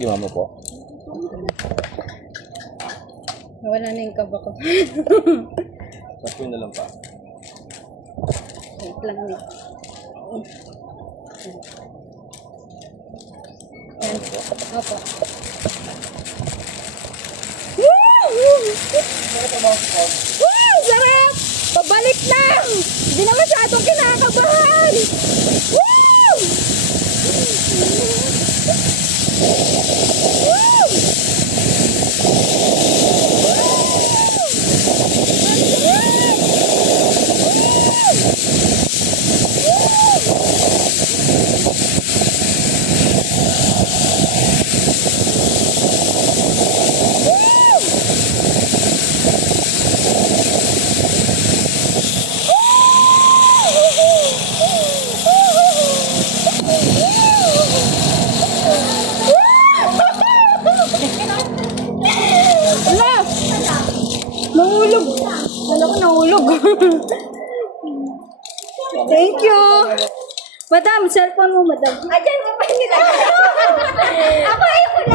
Mama po. Wala na yung kaba-kaba. Tapos na lang pa. Wait lang eh. Yan po. Opo. Woo! Sarap! Pabalik lang! Hindi na masyadong kinakabahan! Woo! Woo! Wala! Nahulog! Wala ko nahulog. Thank you! Madam, cellphone mo, madam. Ayan mo pa nila. Ako ayoko na.